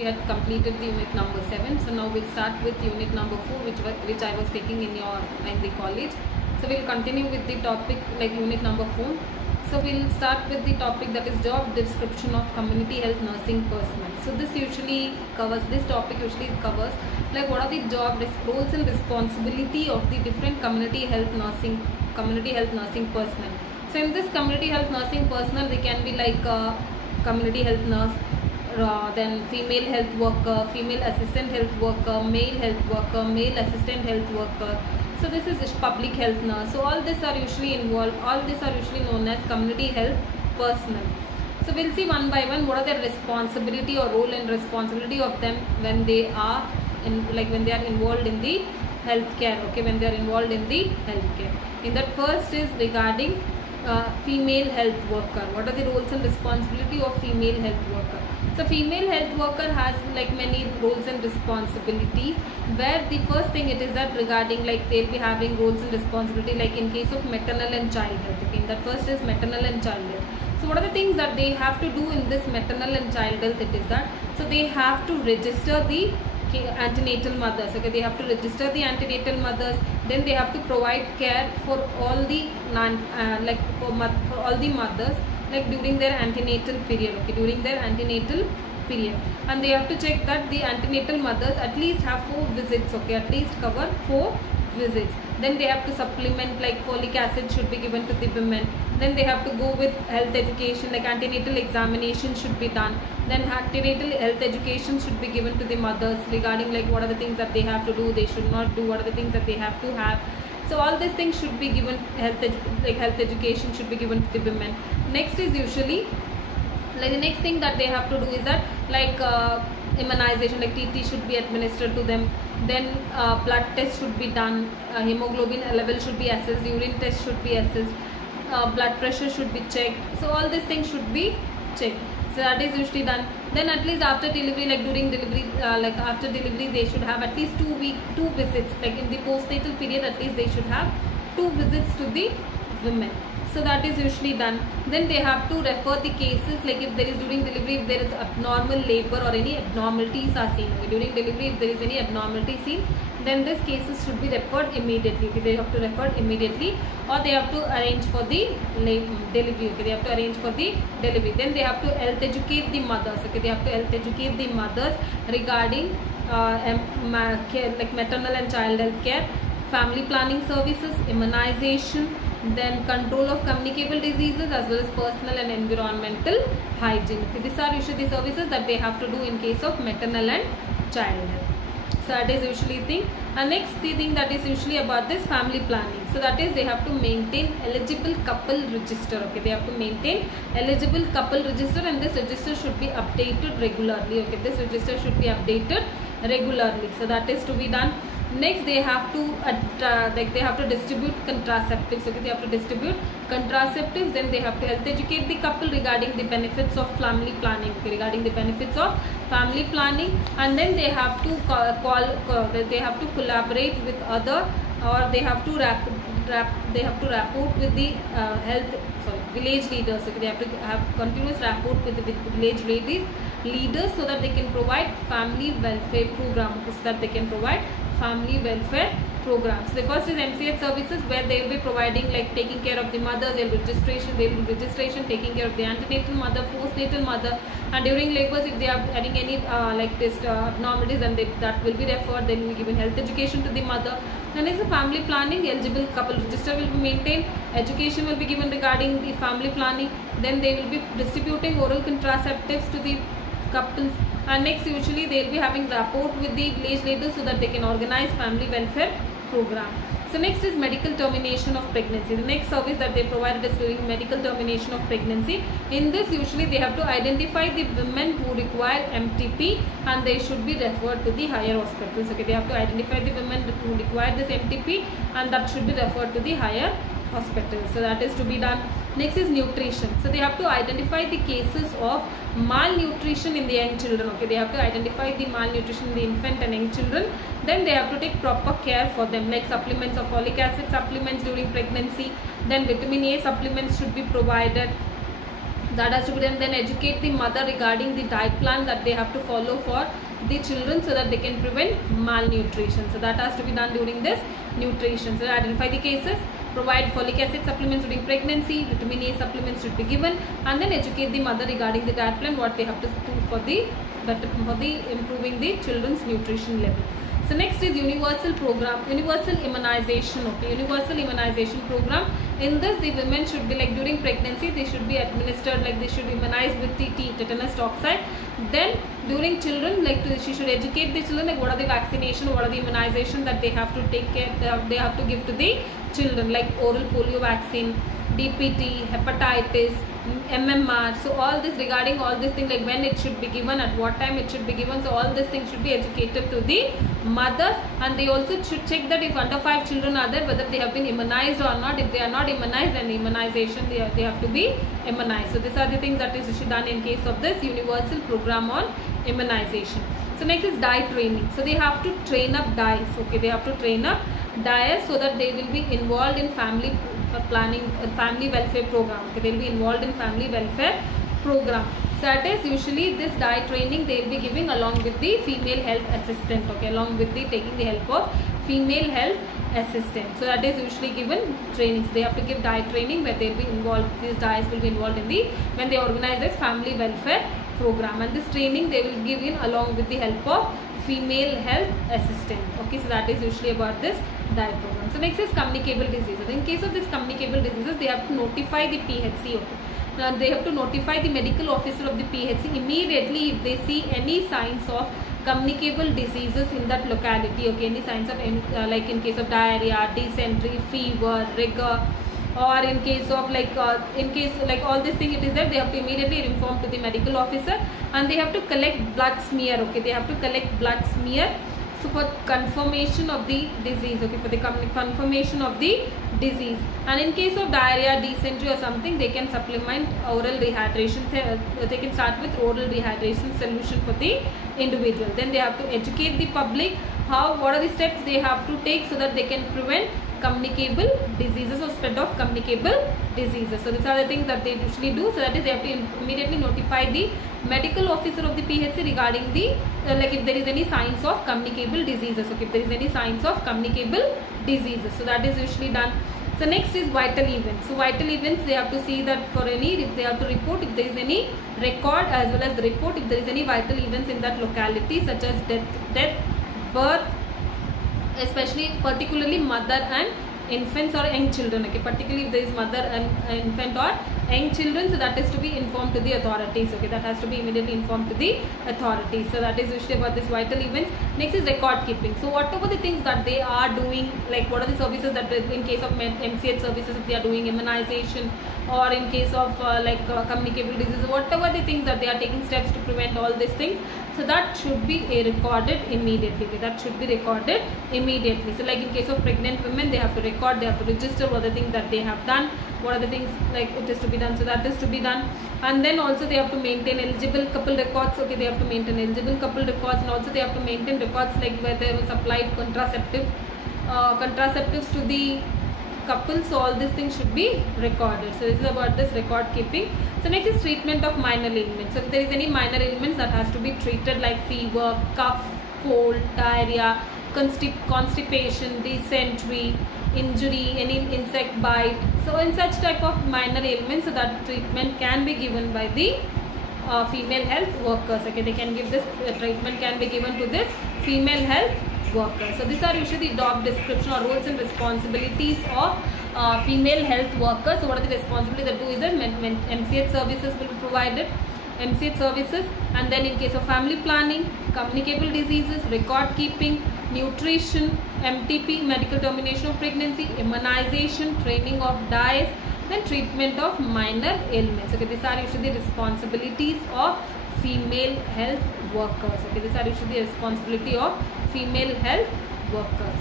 We had completed the unit number 7. So now we'll start with unit number 4, which I was taking in the college. So we'll continue with the topic like unit number 4. So we'll start with the topic that is job description of community health nursing personnel. So this topic usually covers like what are the job roles and responsibility of the different community health nursing personnel. So in this community health nursing personnel, they can be like community health nurse, then female health worker, female assistant health worker, male health worker, male assistant health worker. So this is public health nurse. So all these are usually involved. All these are usually known as community health personnel. So we'll see one by one what are their responsibility or role and responsibility of them when they are involved in the healthcare. Okay, when they are involved in the healthcare. In that first is regarding female health worker. What are the roles and responsibility of female health worker? So female health worker has like many roles and responsibilities, where the first thing it is that regarding like they'll be having roles and responsibility like in case of maternal and child health. Okay, that first is maternal and child health. So what are the things that they have to do in this maternal and child health? It is that so they have to register the antenatal mothers. Okay, they have to register the antenatal mothers. Then they have to provide care for all the for all the mothers like during their antenatal period. Okay, during their antenatal period, and they have to check that the antenatal mothers at least have 4 visits. Okay, at least cover 4 visits. Then they have to supplement like folic acid should be given to the women. Then they have to go with health education, like antenatal examination should be done. Then antenatal health education should be given to the mothers regarding like what are the things that they have to do, they should not do, what are the things that they have to have. So all these things should be given, health education should be given to the women. Next is usually like the next thing that they have to do is that like immunization, like TT should be administered to them. Then blood test should be done, hemoglobin level should be assessed, urine test should be assessed, blood pressure should be checked. So all these things should be checked. So that is usually done. Then at least after delivery, like during delivery, after delivery, they should have at least 2 visits. Like in the postnatal period, at least they should have 2 visits to the women. So that is usually done. Then they have to refer the cases, like if there is during delivery, if there is abnormal labor or any abnormalities are seen. During delivery, if there is any abnormality seen, then these cases should be referred immediately. They have to refer immediately, or they have to arrange for the delivery. Okay, they have to arrange for the delivery. Then they have to health educate the mothers. Okay, they have to health educate the mothers regarding care, like maternal and child health care, family planning services, immunization, then control of communicable diseases, as well as personal and environmental hygiene. Okay, these are usually the services that they have to do in case of maternal and child health. So that is usually thing. And next the thing that is usually about this family planning. So that is they have to maintain eligible couple register. Okay, they have to maintain eligible couple register, and this register should be updated regularly. Okay, this register should be updated regularly. So that is to be done. Next they have to distribute contraceptives. Okay, they have to distribute contraceptives. Then they have to health educate the couple regarding the benefits of family planning. Okay, regarding the benefits of family planning. And then they have to they have to collaborate with other, or they have to rapport with the village leaders. Okay, they have to have continuous rapport with the village leaders so that they can provide family welfare program. So that they can provide family welfare programs. The first is MCH services, where they will be providing like taking care of the mothers, they will registration, taking care of the antenatal mother, postnatal mother, and during labors if they are having any abnormalities, then that will be referred. Then will be given health education to the mother. And next, the family planning, eligible couple register will be maintained, education will be given regarding the family planning. Then they will be distributing oral contraceptives to the couples. And next usually they will be having rapport with the village leaders so that they can organize family welfare program. So next is medical termination of pregnancy. The next service that they provided is during medical termination of pregnancy. In this usually they have to identify the women who require MTP, and they should be referred to the higher hospitals. Okay, they have to identify the women who require this MTP, and that should be referred to the higher hospitals. So that is to be done. Next is nutrition. So they have to identify the cases of malnutrition in the young children. Okay, they have to identify the malnutrition in the infant and young children. Then they have to take proper care for them, like supplements of folic acid supplements during pregnancy. Then vitamin A supplements should be provided. That has to be done. Then educate the mother regarding the diet plan that they have to follow for the children so that they can prevent malnutrition. So that has to be done during this nutrition. So identify the cases, provide folic acid supplements during pregnancy, vitamin A supplements should be given, and then educate the mother regarding the diet plan, what they have to do for the improving the children's nutrition level. So next is universal program, universal immunization. Okay, universal immunization program. In this, the women should be like during pregnancy, they should be administered, like they should immunize with the tetanus toxoid. Then during children, like she should educate the children like what are the vaccination, what are the immunization that they have to take care, they have to give to the children, like oral polio vaccine, DPT, hepatitis, MMR. So all this regarding all this thing, like when it should be given, at what time it should be given. So all these things should be educated to the mothers, and they also should check that if under 5 children are there, whether they have been immunized or not. If they are not immunized, then the immunization they have to be immunized. So these are the things that is done in case of this universal program on immunization. So next is diet training. So they have to train up DIEs. Okay, they have to train up DIEs so that they will be involved in family planning, family welfare program. Okay, they will be involved in family welfare program. So that is usually this diet training they will be giving along with the female health assistant. Okay, along with the taking the help of female health assistant. So that is usually given trainings. They have to give diet training where they will be involved. These DIEs will be involved in the when they organize this family welfare program, and this training they will give in along with the help of female health assistant. Okay, so that is usually about this diet program. So next is communicable diseases. In case of this communicable diseases, they have to notify the PHC. Okay. Now they have to notify the medical officer of the PHC immediately if they see any signs of communicable diseases in that locality. Okay, any signs of like in case of diarrhea, dysentery, fever, rigor, or in case of like all this thing it is there, they have to immediately inform to the medical officer, and they have to collect blood smear. Okay, they have to collect blood smear. So for confirmation of the disease, okay, for the confirmation of the disease. And in case of diarrhea, dysentery or something, they can supplement oral rehydration. They can start with oral rehydration solution for the individual. Then they have to educate the public what are the steps they have to take so that they can prevent communicable diseases or spread of communicable diseases. So these are the things that they usually do. So that is, they have to immediately notify the medical officer of the PHC regarding the like if there is any signs of communicable diseases. Okay, if there is any signs of communicable diseases. So that is usually done. So next is vital events. So vital events, they have to see that for any, if they have to report if there is any record as well as the report if there is any vital events in that locality, such as death, birth, especially particularly mother and infants or young children. Okay, particularly if there is mother and infant or young children, so that is to be informed to the authorities. Okay, that has to be immediately informed to the authorities. So that is usually about this vital events. Next is record keeping. So whatever the things that they are doing, like what are the services that in case of MCH services, if they are doing immunization, or in case of communicable diseases, whatever the things that they are taking steps to prevent all these things, so that should be recorded immediately. That should be recorded immediately. So like in case of pregnant women, they have to record, they have to register what are the things that they have done, what are the things like it is to be done. So that is to be done. And then also they have to maintain eligible couple records. Okay, they have to maintain eligible couple records, and also they have to maintain records like where they were supplied contraceptives to the couple. So all these things should be recorded. So this is about this record keeping. So next is treatment of minor ailments. So if there is any minor ailments that has to be treated, like fever, cough, cold, diarrhea, constipation, dysentery, injury, any insect bite. So in such type of minor ailments, so that treatment can be given by the female health workers. Okay, they can give this treatment can be given to this female health workers. So these are usually the job description or roles and responsibilities of female health workers. So what are the responsibilities that do is that MCH services will be provided, MCH services, and then in case of family planning, communicable diseases, record keeping, nutrition, MTP, medical termination of pregnancy, immunization, training of DIEs, then treatment of minor ailments. Okay, these are usually the responsibilities of female health workers. Okay, these are usually the responsibility of female health workers.